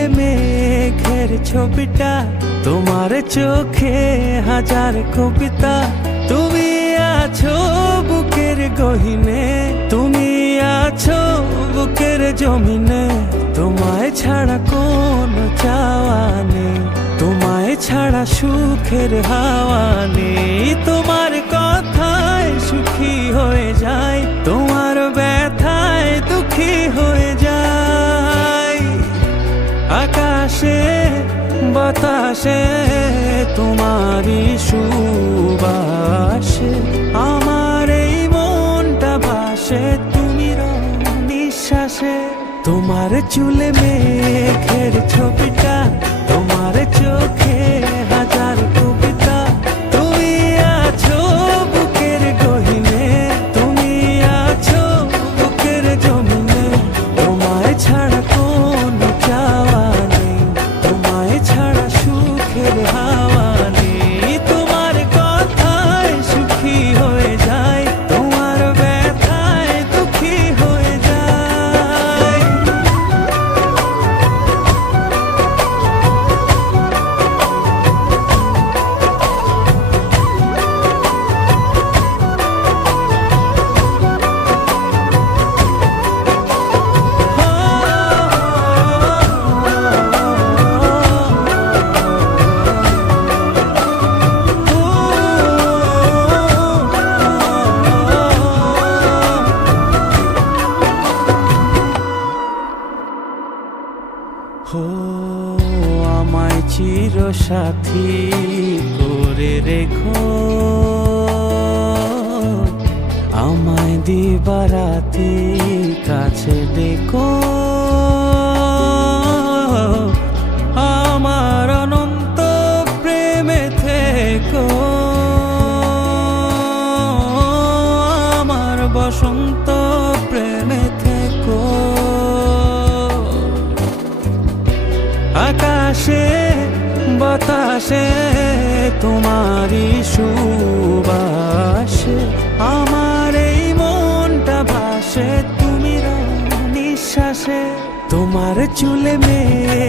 চুলে মেঘের ছবিটা, তোমার চোখে হাজার কবিতা। তুমি আছো বুকের গহিনে, তুমি আছো বুকের জমিনে। তোমায় ছাড়া কোনো চাওয়া নেই, তোমায় ছাড়া সুখের হাওয়া নেই। তোমার কথায় সুখী হয়ে যায়, তোমার ব্যথায় দুঃখী হয়ে যায়। আকাশে বাতাসে তোমারই সুবাসে আমার এই মনটা ভাসে, তুমি নিঃশ্বাসে। তোমার চুলে মেঘের ছবিটা, তোমার চোখে হাজার কবিতা। তুমি আছো বুকের গহিনে, তুমি আছো বুকের জমিনে। তোমায় ছাড়া কোনো চাওয়া নেই, তোমায় ছাড়া সুখের হাওয়া নেই। তোমার কথায় সুখী হয়ে যায়, তোমার ব্যথায় দুঃখী হয়ে যায়। হো আমায় চির সাথী করে রেখো, আমায় দিবারাতি কাছে ডেকো। আমার অনন্ত প্রেমে থেকো, আমার বসন্ত প্রেমে থেকো। আকাশে বাতাসে তোমারই সুবাসে আমার এই মনটা ভাসে, তুমি নিঃশ্বাসে। তোমার চুলে মেঘ